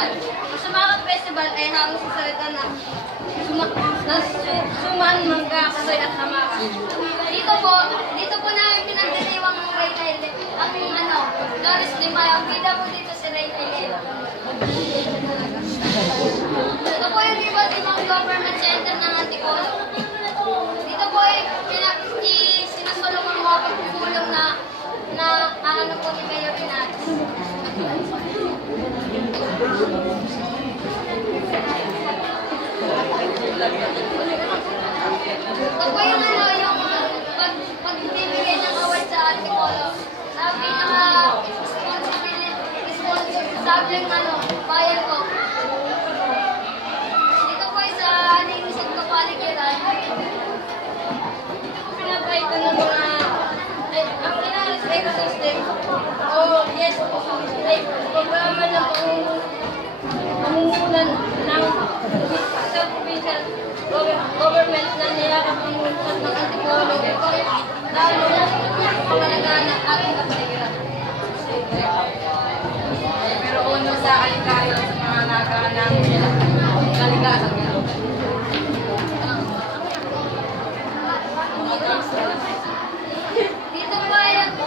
Festival. Ang Sumakap Festival ay hanggang sa salita na suman, mangga, kasoy at hamaka. Dito po namin pinagdiriwang ng Ray Naile. Doris Lima, ang bida po dito si Ray Naile. Ito po yung iba't ibang government center ng Antipolo. Dito po ay sinasulong ang mga pagpupulong na ano po ni Mayor Inatis. Ito po yung pagbibigay ng award sa Antipolo. Sabi na responsible bayan ko. Dito po ay sa Linisip Kapaligiran. Pinapaitan ng mga ang Inaris Ecosystem yes, ay programa ng pangungkulan ng isang provincial government na niyakap ang lungsod ng Antipolo. Lalo na pangalagaan ng ating kapaligiran. Pero uno sa alikayo sa mga nagaanang kaligasan nila.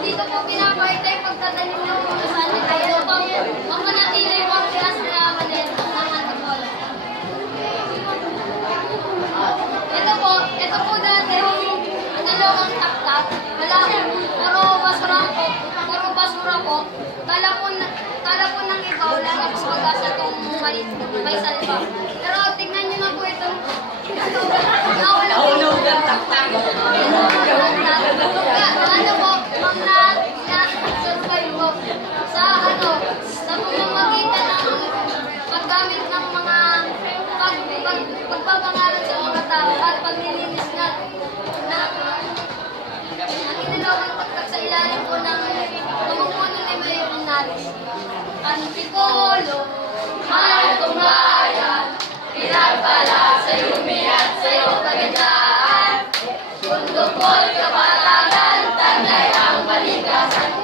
Dito po pinapakita yung pagtatanim ng mga sanitayo upang mapanatili yung mga tigas na manila ng Antipolo. Ito po dati yung dalawang taktak. Puro basura po. Kala po ng iba, wala na po pag-asa kung may salba. Pero tingnan nyo na po itong Naulugan taktak. Ano po, ma'am na-survive po sa pamamagitan ng paggamit ng mga pagpapangalan sa mga tao at paglilinis na ang inilawang taktak sa ilalim po ng pamumuno ni Mayor Inatis. Antipolo, mahal kong bayan, pinagpala sa'yo umiyak sa'yo kagandahan. Kung tungkol kapatagan, taglay ang balikas.